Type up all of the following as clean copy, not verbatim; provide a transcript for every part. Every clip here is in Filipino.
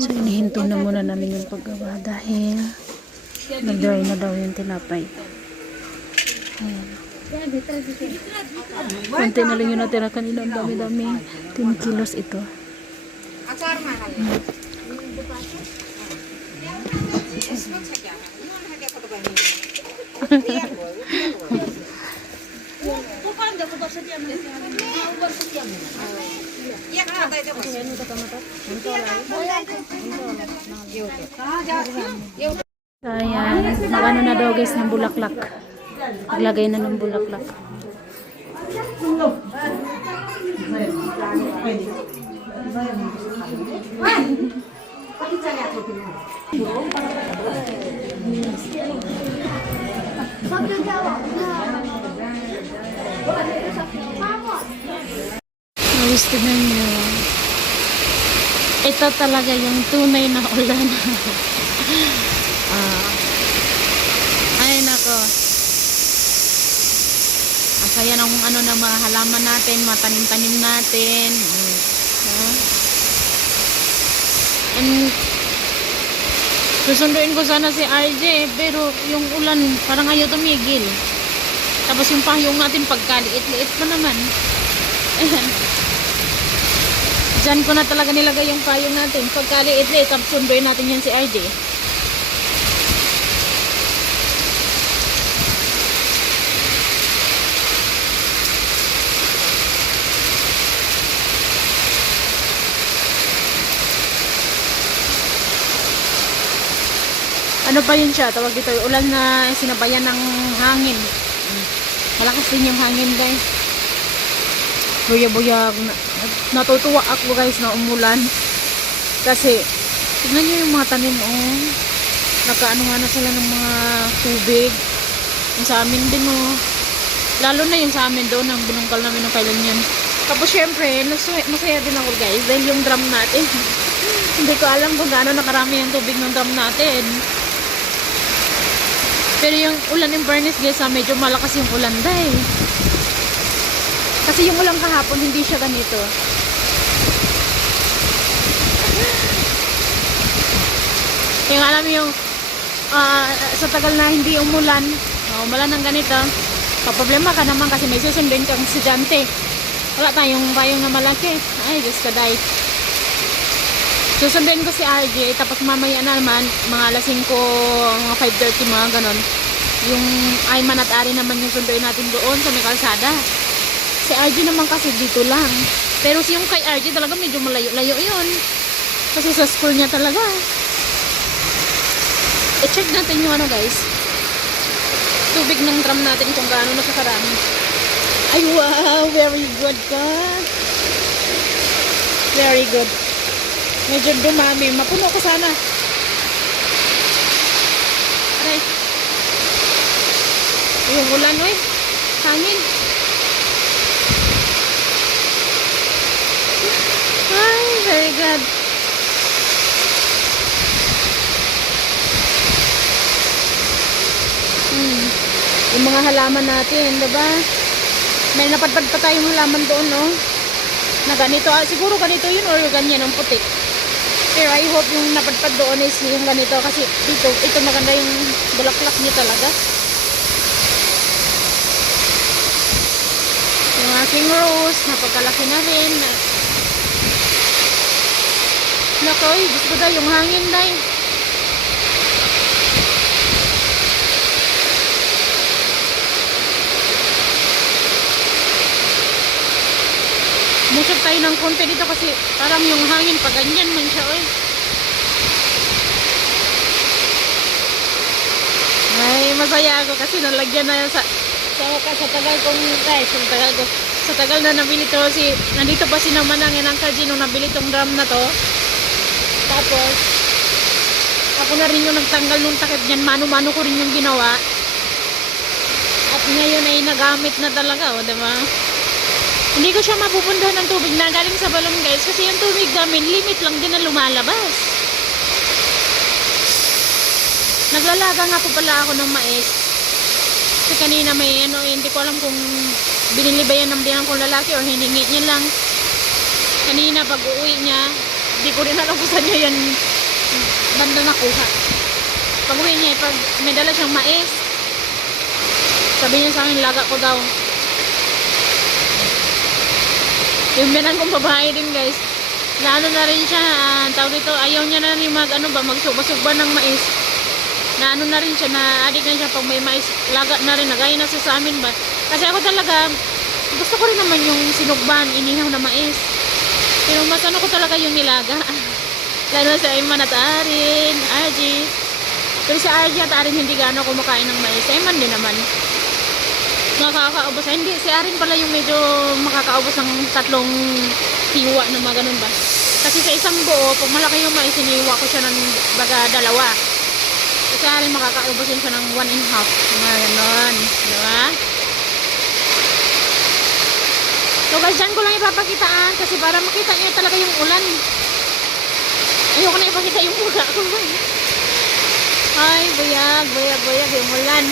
So, inihinto na muna namin yung paggawa dahil nag-dry na daw yung tinapay. Ayan. Konti na lang yung natira kanina. Ang dami-dami. 10 kilos ito. Ayan, ano na daw guys ng bulaklak. Naglagay na ng bulaklak. Gusto na niyo. Ito talaga yung tunay na ulan. Ay nako. Ang saya ng ano na mga halaman natin, matanim-tanim natin. And susunduin ko sana si RJ, pero yung ulan parang ayaw tumigil. Tapos yung payong natin pagkaliit-liit pa naman. Ayan. Diyan ko na talaga nilagay yung payong natin. Pagkaliit-liit, tapos sunduin natin yan si RJ. Ano pa yun siya? Tawag dito, ulan na sinabayan ng hangin. Malakas din yung hangin guys. Buya-buya. Natutuwa ako guys na umulan. Kasi, tignan nyo yung mga tanim. Nakaano nga na sila ng mga tubig. Yung sa amin din lalo na yung sa amin doon. Ang binungkal namin ng kailan yan. Tapos syempre, masaya din ako guys. Dahil yung drum natin. Hindi ko alam kung gaano nakarami yung tubig ng drum natin. Pero yung ulan in fairness guys, medyo malakas yung ulan dahil. Kasi yung ulan kahapon, hindi siya ganito. Yung alam yung sa tagal na hindi umulan, umulan ng ganito, problema ka naman kasi may susundin kang estudyante. Wala tayong payong na malaki. Ay, Diyos ka dahil. Susundin ko si RJ, tapos mamaya naman, mga alas 5, mga 5:30, mga ganon. Yung Ayman at Ari naman yung sunduin natin doon sa may kalsada. Si RJ naman kasi dito lang. Pero yung kay RJ talaga medyo malayo-layo yun. Kasi sa school niya talaga. I-check natin yung ano guys. Tubig ng drum natin kung gaano na siya karami. Ay wow, very good ka. Very good. Medyo dumami. Mapuno ko sana. Aray. Yung ulan, oy. Hangin. Ay, very good. Yung mga halaman natin, diba? May napadpad pa tayong halaman doon, no? Na ganito. Siguro ganito yun or ganyan ang puti. Pero I hope yung napadpad doon is yung ganito kasi dito, ito maganda yung bulaklak niya talaga. Yung aking rose, napagkalaki na rin. Nakoy, gusto ko daw yung hangin dahi. Musok tayo ng konti dito kasi parang yung hangin pa ganyan man siya oy. Ay, masaya ako kasi nalagyan na sa tagal kong sa tagal na nabili to nandito pa si Manang and Uncle Gino nabili tong drum na to. Tapos ako na rin yung nagtanggal nung takip niyan, mano-mano ko rin yung ginawa. At ngayon ay nagamit na talaga, o diba? Hindi ko siya mapupundahan ng tubig na galing sa balon guys kasi yung tubig namin limit lang din na lumalabas. Naglalaga nga po pala ako ng mais. Kasi kanina may ano, hindi ko alam kung binili ba yan ng binang kong lalaki o hiningi niya lang. Kanina pag uuwi niya, hindi ko rin alam kung saan niya yan banda nakuha. Pag uwi niya, pag may dala siyang mais, sabi niya sa akin, laga ko daw. Yung binang kong babae din guys, na ano na rin siya, tawag dito, ayaw niya na rin magsugba-sugba ng mais. Na ano na rin siya, na adik na siya pag may mais, laga na rin, nagaya na sa amin ba. Kasi ako talaga, gusto ko rin naman yung sinugban, inihaw na mais. Pero mas ano ko talaga yung nilaga. Lalo na sa Iman at Arin, RG. Pero sa RG at Arin hindi gaano kumakain ng mais. Sa Iman din naman. Nakakaubos. Hindi, si Arin pala yung medyo makakaubos ng 3 hiwa na mga ganun ba. Kasi sa isang buo, pag malaki yung mais, iniwa ko siya ng baga 2. Kasi Arin makakaubos siya ng 1 1/2. Mga ganun. Diba? So guys, dyan ko lang ipapakitaan kasi para makita nyo talaga yung ulan. Ayoko na ipakita yung mukha ko. Ay, bayag yung ulan.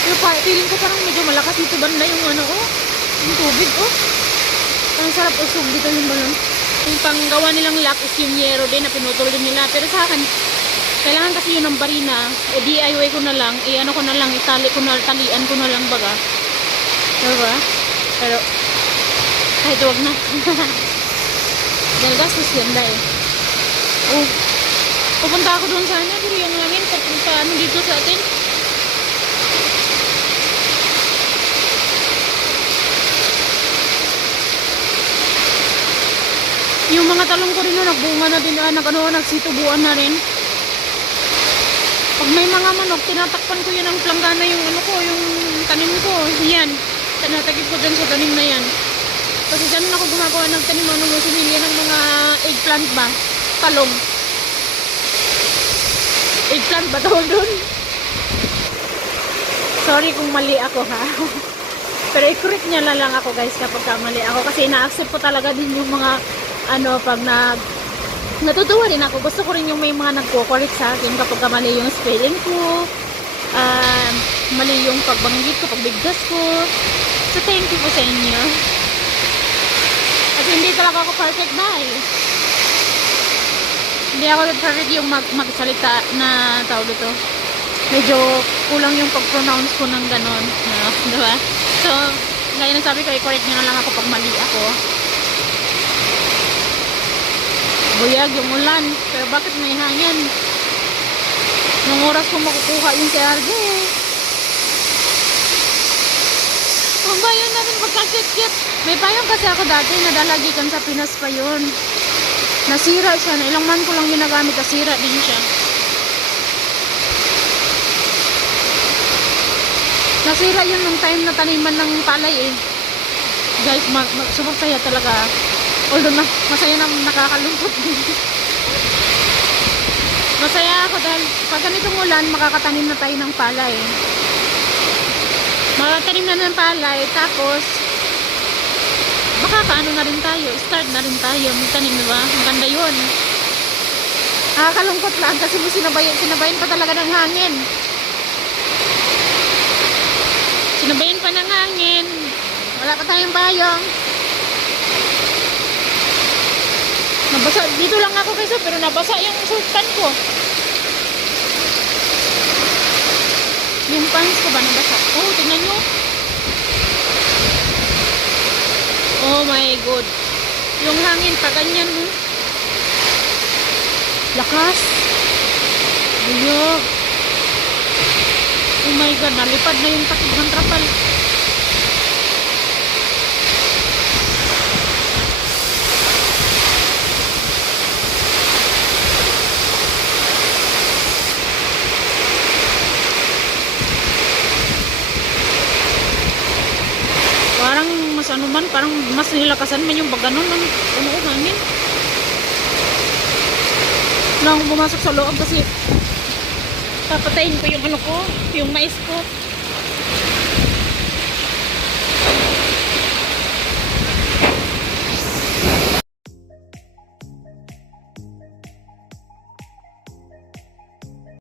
Pero feeling ko parang medyo malakas dito banda yung ano, yung tubig, Ang sarap usog dito yung balon. Yung panggawa nilang lock is yung yero din na pinutol din nila. Pero sa akin, kailangan kasi yun ng barina. DIY ko na lang, ano ko na lang, talian ko na lang baga. Diba? Pero, kahit huwag na. Dahil gastos yan dahil. Pupunta ako doon sana. Pero yung hangin, papunta dito sa atin. Yung mga talong ko rin na nagbunga na din, nagsitubuan na rin. Pag may mga manok, tinatakpan ko yun ang planggana yung yung tanim ko. Yan. Tinatagip ko dyan sa tanim na yan. Kasi dyan ako gumagawa ng tanim similya ng mga eggplant ba? Talong. Eggplant ba tawag doon? Sorry kung mali ako ha. Pero i-correct niya na lang ako guys kapag mali ako. Kasi ina-accept ko talaga din yung mga pag natutuwa din ako. Gusto ko rin yung may mga nagko-correct sa akin kapag mali yung spelling ko. Mali yung pagbanggit ko, pagbigdas ko. So, thank you po sa inyo. Kasi hindi talaga ako perfect dahil. Hindi ako perfect yung magsalita na tawag ito. Medyo kulang yung pag-pronounce ko ng ganon. Diba? So, ngayon ang sabi ko, i-correct nyo na lang ako pag mali ako. Buyag yung ulan. Pero bakit may hangin? Nung oras ko makukuha yung CRG Ang bayan namin pagka-cute-cute. May payong kasi ako dati, nadalagikan sa Pinas pa yun. Nasira siya, na ilang man ko lang ginagamit, nasira din siya. Nasira yun nung time na taniman ng palay Guys, super saya talaga. Although masaya na nakakalungkot din. Masaya ako dahil pag ganitong ulan, makakatanim na tayo ng palay. Makatanim na ng palay, tapos makakaano na rin tayo, start na rin tayo magtanim, diba? Ang ganda yun. Nakakalungkot lang kasi sinabayan pa talaga ng hangin. Sinabayan pa ng hangin. Wala pa tayong bayong. Nabasa, dito lang ako kasi pero nabasa yung sultan ko. Yung pants ko ba nabasa? Oh, tingnan nyo. Oh my god. Yung hangin pa ganyan. Lakas. Buyog. Oh my god, nalipad na yung takip ng trapal. Parang mas nilakasan man yung baganon ng hangin. Nang pumasok sa loob kasi papatayin ko yung yung mais ko.